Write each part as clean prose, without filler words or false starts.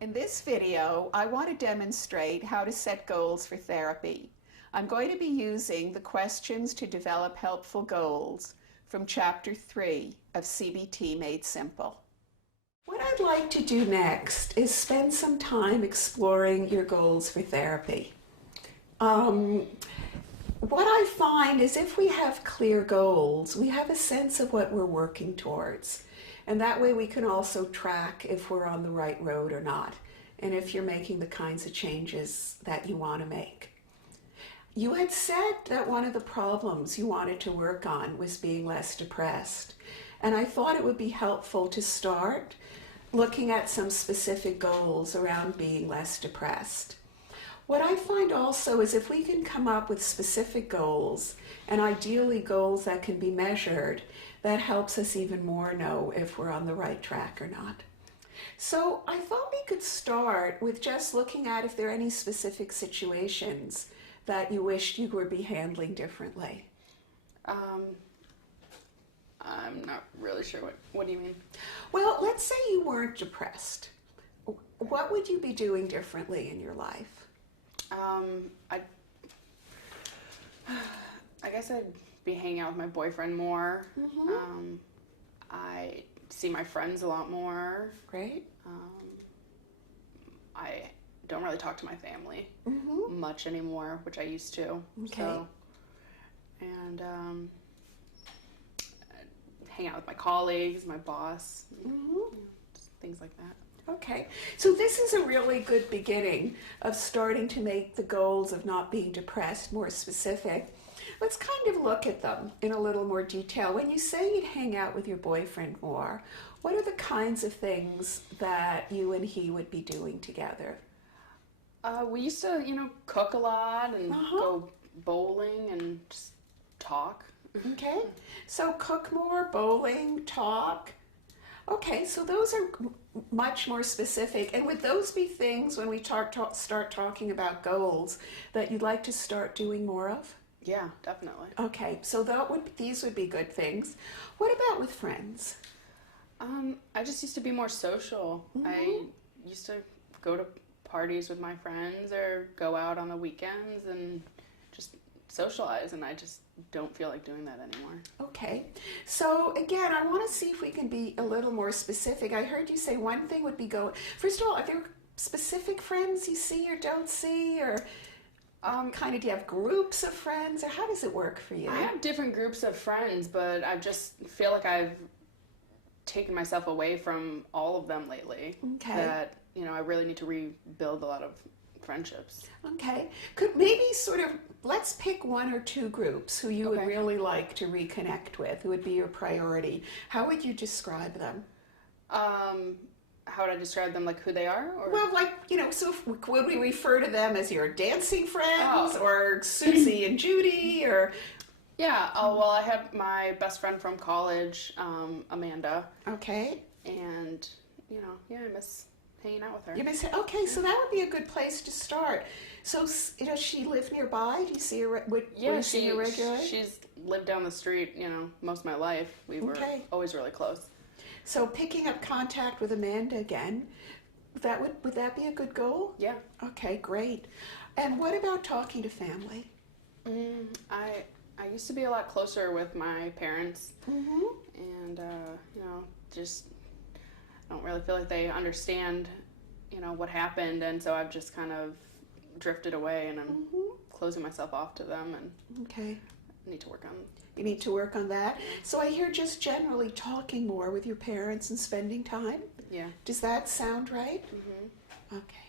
In this video, I want to demonstrate how to set goals for therapy. I'm going to be using the questions to develop helpful goals from Chapter 3 of CBT Made Simple. What I'd like to do next is spend some time exploring your goals for therapy. What I find is if we have clear goals, we have a sense of what we're working towards. And that way we can also track if we're on the right road or not, and if you're making the kinds of changes that you want to make. You had said that one of the problems you wanted to work on was being less depressed. And I thought it would be helpful to start looking at some specific goals around being less depressed. What I find also is if we can come up with specific goals, and ideally goals that can be measured, that helps us even more know if we're on the right track or not. So I thought we could start with just looking at if there are any specific situations that you wished you would be handling differently. I'm not really sure. What do you mean? Well, let's say you weren't depressed. What would you be doing differently in your life? I guess I'd be hanging out with my boyfriend more. Mm-hmm. I see my friends a lot more. Great. I don't really talk to my family Mm-hmm. much anymore, which I used to. Okay. So, and hang out with my colleagues, my boss, Mm-hmm. just things like that. Okay, so this is a really good beginning of starting to make the goals of not being depressed more specific. Let's kind of look at them in a little more detail. When you say you'd hang out with your boyfriend more, what are the kinds of things that you and he would be doing together? We used to, cook a lot and Uh-huh. go bowling and just talk. Okay, so cook more, bowling, talk. Okay, so those are much more specific. And would those be things when we start talking about goals that you'd like to start doing more of? Yeah, definitely. Okay, so these would be good things. What about with friends? I just used to be more social. Mm-hmm. I used to go to parties with my friends or go out on the weekends and just socialize, and I just don't feel like doing that anymore. Okay, so again, I want to see if we can be a little more specific. I heard you say one thing would be first of all, are there specific friends you see or don't see, or kind of do you have groups of friends, or how does it work for you? I have different groups of friends, but I just feel like I've taken myself away from all of them lately. Okay. That, I really need to rebuild a lot of friendships. Okay, could maybe let's pick one or two groups who you would Okay. really like to reconnect with, who would be your priority. How would you describe them? How would I describe them, like who they are? Or? Well, so would we refer to them as your dancing friends, Oh. or Susie and Judy, or? Yeah, well, I had my best friend from college, Amanda, Okay. and, I miss hanging out with her. You may say, okay, so that would be a good place to start. So, does she live nearby? Do you see her? Would you see her regularly? She's lived down the street, most of my life. We were Okay. always really close. So, picking up contact with Amanda again, would that be a good goal? Yeah. Okay, great. And what about talking to family? I used to be a lot closer with my parents, Mm-hmm. and, just I don't really feel like they understand, what happened, and so I've just kind of drifted away, and I'm Mm-hmm. closing myself off to them, and Okay. I need to work on. You need to work on that. So I hear just generally talking more with your parents and spending time. Yeah. Does that sound right? Mm-hmm. Okay.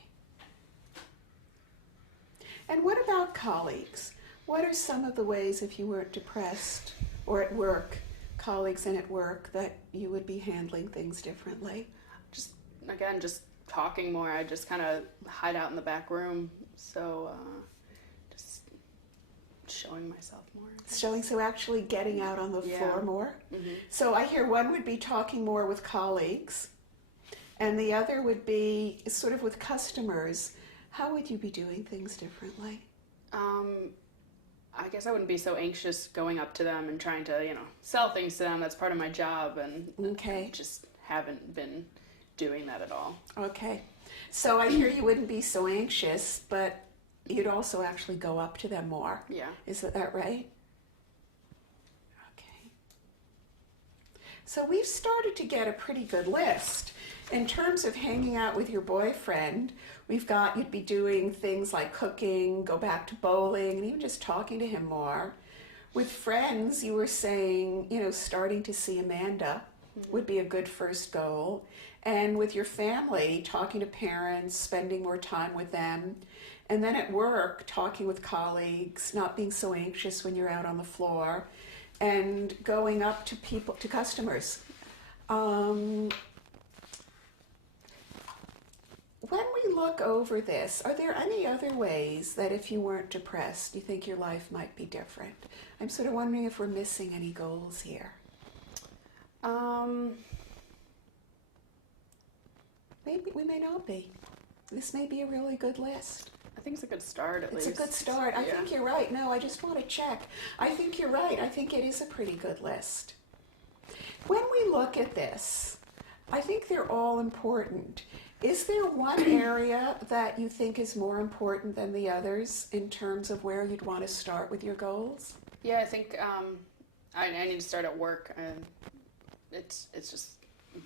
And what about colleagues? What are some of the ways, if you weren't depressed or at work, colleagues and at work, that you would be handling things differently? Just talking more. I just kind of hide out in the back room, so just showing myself more. So actually getting out on the Yeah. floor more? Mm-hmm. So I hear one would be talking more with colleagues, and the other would be sort of with customers. How would you be doing things differently? I guess I wouldn't be so anxious going up to them and trying to, sell things to them. That's part of my job, and Okay. just haven't been doing that at all. Okay. So I hear you wouldn't be so anxious, but you'd also actually go up to them more. Yeah. Is that right? Okay. So we've started to get a pretty good list. In terms of hanging out with your boyfriend, we've got you'd be doing things like cooking, go back to bowling, and even just talking to him more. With friends, you were saying, starting to see Amanda would be a good first goal. And with your family, talking to parents, spending more time with them. And then at work, talking with colleagues, not being so anxious when you're out on the floor, and going up to customers. When we look over this, are there any other ways that if you weren't depressed, you think your life might be different? I'm sort of wondering if we're missing any goals here. Maybe we may not be. This may be a really good list. I think it's a good start, at least. It's a good start. I think you're right. No, I just want to check. I think you're right. I think it is a pretty good list. When we look at this, I think they're all important. Is there one area that you think is more important than the others in terms of where you'd want to start with your goals? Yeah, I think I need to start at work. It's just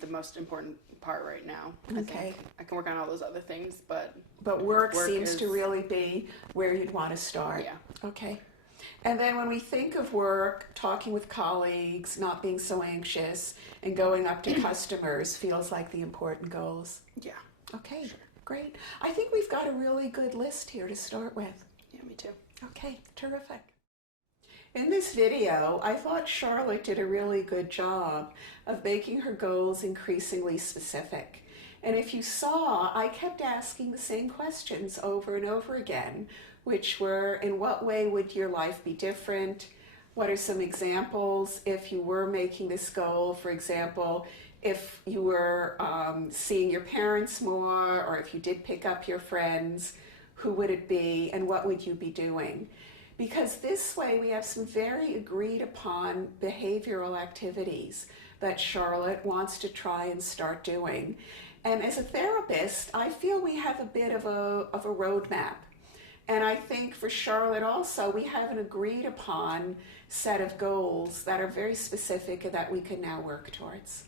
the most important part right now. Okay. I think I can work on all those other things, but work seems to really be where you'd want to start. Yeah. Okay. And then when we think of work, talking with colleagues, not being so anxious, and going up to customers feels like the important goals. Yeah. Okay, sure. Great. I think we've got a really good list here to start with. Yeah, me too. Okay, terrific. In this video, I thought Charlotte did a really good job of making her goals increasingly specific. And if you saw, I kept asking the same questions over and over again, which were, in what way would your life be different? What are some examples if you were making this goal? For example, if you were seeing your parents more, or if you did pick up your friends, who would it be and what would you be doing? Because this way we have some very agreed upon behavioral activities that Charlotte wants to try and start doing. And as a therapist, I feel we have a bit of a roadmap. And I think for Charlotte also, we have an agreed upon set of goals that are very specific and that we can now work towards.